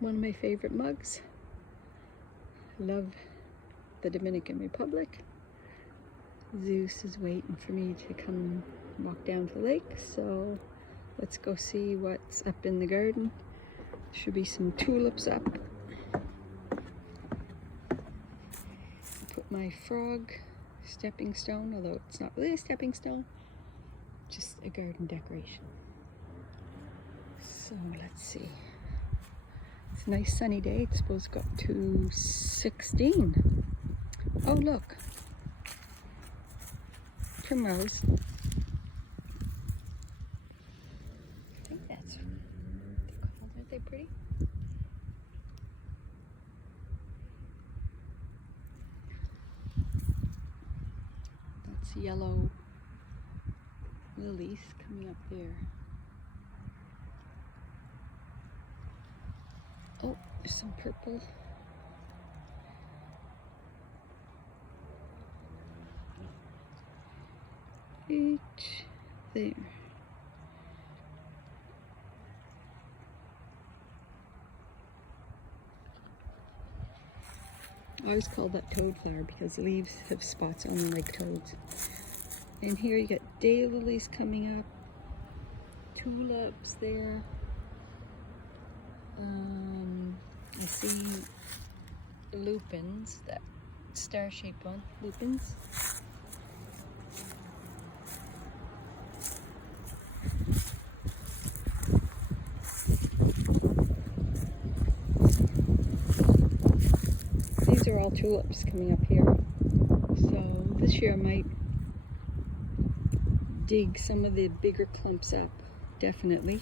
one of my favorite mugs. Love the Dominican Republic. Zeus is waiting for me to come walk down to the lake, so let's go see what's up in the garden. Should be some tulips up. Put my frog stepping stone, although it's not really a stepping stone, just a garden decoration. So let's see. It's a nice sunny day. It's supposed to go up to 16. Oh look, primrose. I think that's what they're called. Aren't they pretty? That's yellow lilies coming up there. Oh, there's some purple. Each there. I always call that toad flower because the leaves have spots on them like toads. And here you get daylilies coming up, tulips there. I see lupins, that star-shaped one, lupins. These are all tulips coming up here. So this year I might dig some of the bigger clumps up, definitely.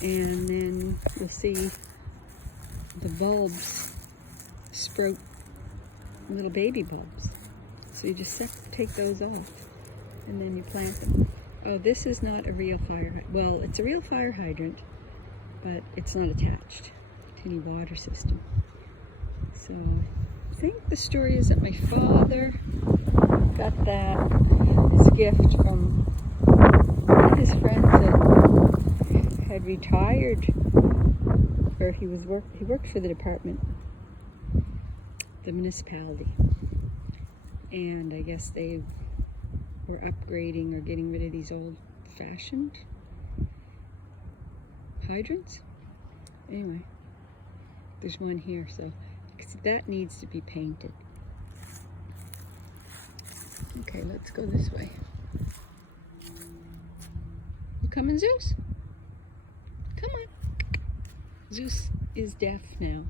And then we'll see the bulbs sprout little baby bulbs. So you just have to take those off and then you plant them. Oh, this is not a real fire, well, it's a real fire hydrant, but it's not attached to any water system. So I think the story is that my father got that as a gift from one of his friends that had retired, or he worked for the department, the municipality, and I guess they were upgrading or getting rid of these old-fashioned hydrants. Anyway, there's one here, so that needs to be painted. Okay, let's go this way. You coming, Zeus? Come on. Zeus is deaf now.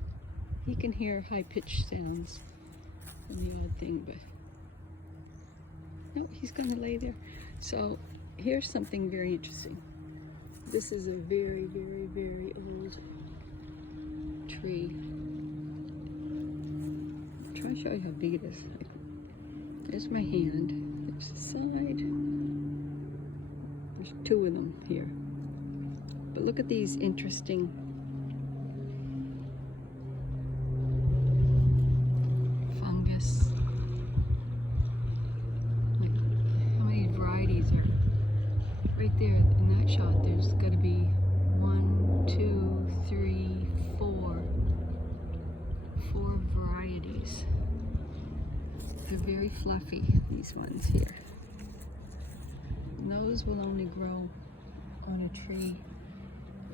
He can hear high-pitched sounds and the odd thing, but no, he's gonna lay there. So here's something very interesting. This is a very, very, very old tree. I'll try to show you how big it is. There's my hand. There's the side. There's two of them here. But look at these interesting fungus. Like, how many varieties are right there in that shot? There's got to be 1, 2, 3, 4 varieties. They're very fluffy, these ones here. And those will only grow on a tree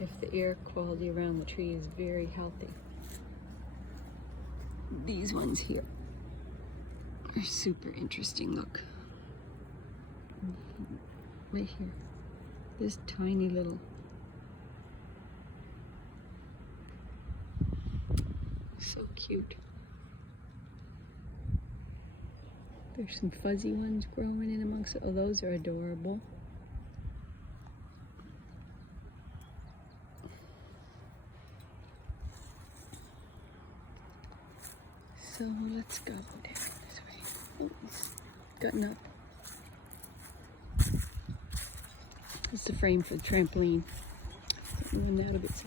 if the air quality around the tree is very healthy. These ones here are super interesting. Look. Right here. This tiny little. So cute. There's some fuzzy ones growing in amongst it. Oh, those are adorable. So let's go down this way. Oh, he's gotten up. This is the frame for the trampoline. Run that a bit.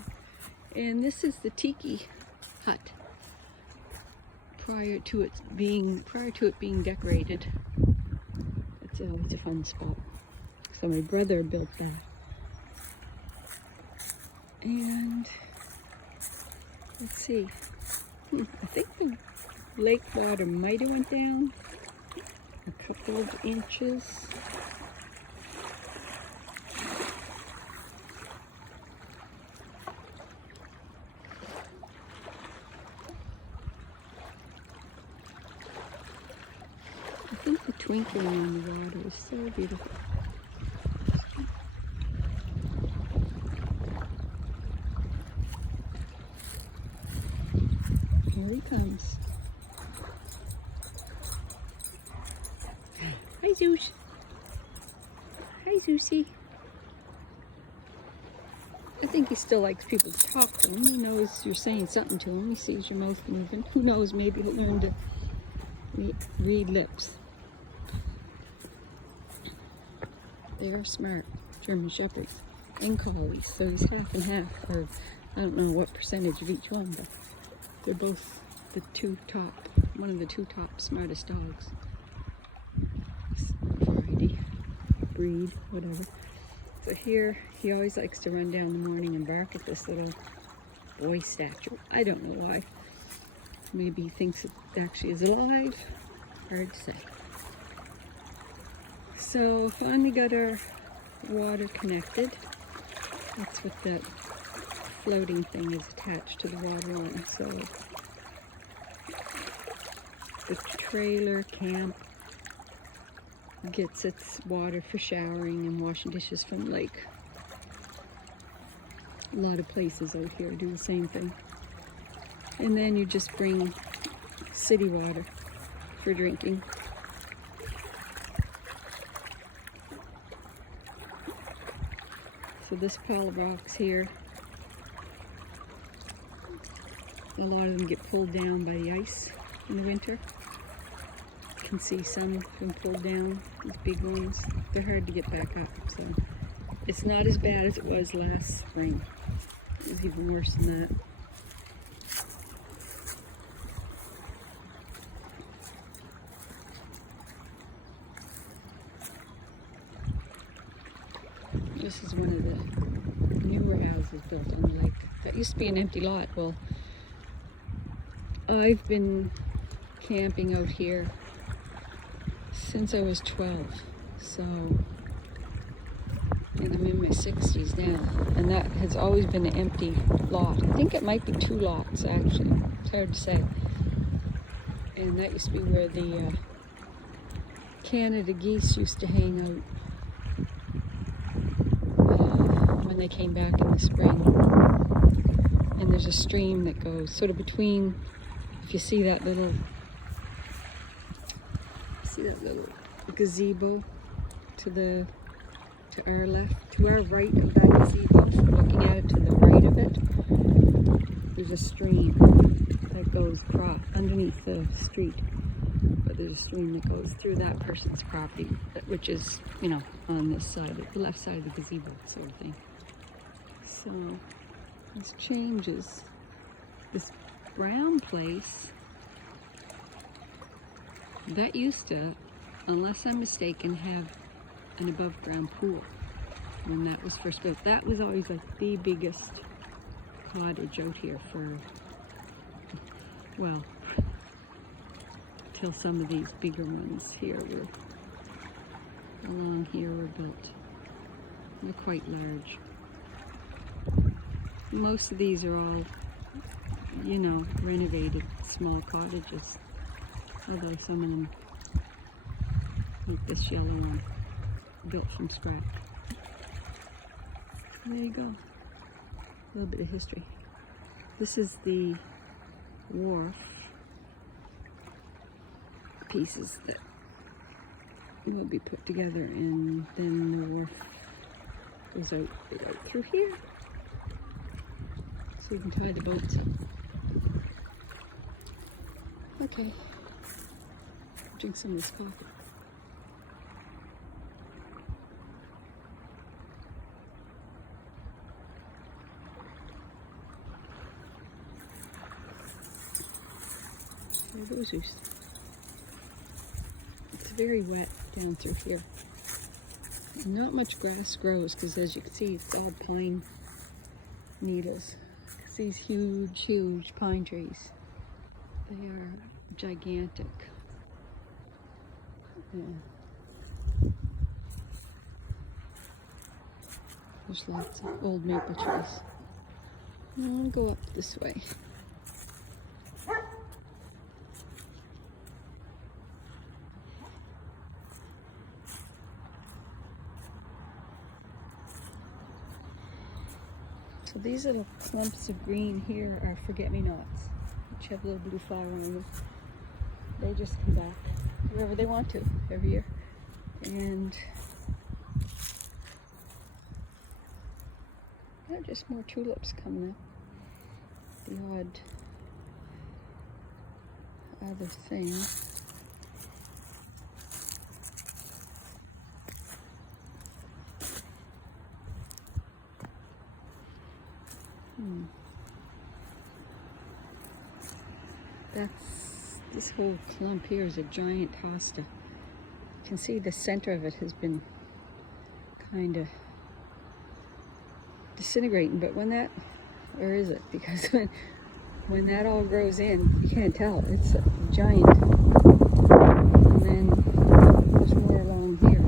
And this is the tiki hut. Prior to it being decorated. It's always a fun spot. So my brother built that. And Let's see. I think the lake water might have went down a couple of inches. I think the twinkling on the water is so beautiful. Here he comes. Hi, Douche. Hi, Zeusy. I think he still likes people to talk to him. He knows you're saying something to him. He sees your mouth moving. Who knows, maybe he'll learn to read lips. They're smart German Shepherds and Collies, so he's half and half, or I don't know what percentage of each one, but they're both one of the two top smartest dogs. Variety, breed, whatever. So here, he always likes to run down in the morning and bark at this little boy statue. I don't know why. Maybe he thinks it actually is alive. Hard to say. So finally got our water connected. That's what that floating thing is attached to the water line. So the trailer camp gets its water for showering and washing dishes from the lake. A lot of places out here do the same thing. And then you just bring city water for drinking. So this pile of rocks here, a lot of them get pulled down by the ice in the winter. You can see some been pulled down, these big ones. They're hard to get back up, so it's not as bad as it was last spring. It was even worse than that. This is one of the newer houses built on the lake. That used to be an empty lot. Well, I've been camping out here since I was 12, so, and I'm in my 60s now, and that has always been an empty lot. I think it might be 2 lots actually, it's hard to say. And that used to be where the Canada geese used to hang out when they came back in the spring. And there's a stream that goes sort of between, if you see that little gazebo to our left, to our right of that gazebo, looking at it to the right of it, there's a stream that goes across underneath the street. But there's a stream that goes through that person's property, which is, you know, on this side, the left side of the gazebo, sort of thing. So this changes. This brown place, that used to, unless I'm mistaken, have an above ground pool when that was first built. That was always like the biggest cottage out here for, well, till some of these bigger ones here were, along here were built. They're quite large. Most of these are all, you know, renovated small cottages, although some of them, like this yellow one, built from scratch. There you go. A little bit of history. This is the wharf pieces that will be put together, and then the wharf goes out through here, so you can tie the boats up. Okay, drink some of this coffee. It's very wet down through here. Not much grass grows because, as you can see, it's all pine needles. these huge, huge pine trees. They are gigantic. Yeah. There's lots of old maple trees. I'm gonna go up this way. So these little clumps of green here are forget-me-nots, which have a little blue flower on them. They just come back wherever they want to every year. And yeah, just more tulips coming up. The odd other thing. This whole clump here is a giant hosta. You can see the center of it has been kind of disintegrating, but when that, or is it? Because when that all grows in, you can't tell. It's a giant. And then there's more along here.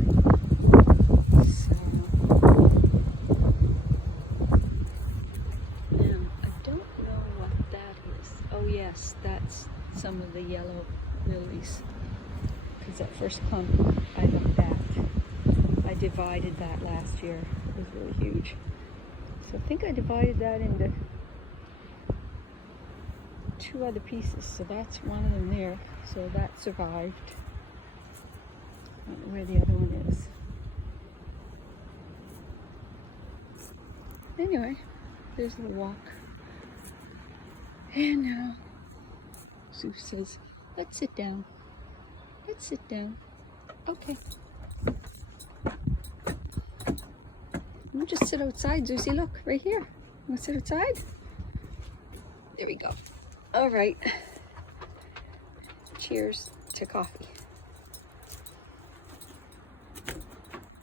So now I don't know what that is. Oh yes, that's some of the yellow lilies. Because that first clump I looked at, I divided that last year. It was really huge. So I think I divided that into 2 other pieces. So that's one of them there. So that survived. I don't know where the other one is. Anyway, there's the walk. And now Sue says, let's sit down. Let's sit down. Okay. We'll just sit outside, Zuzi. Look, right here. Want to sit outside? There we go. All right. Cheers to coffee.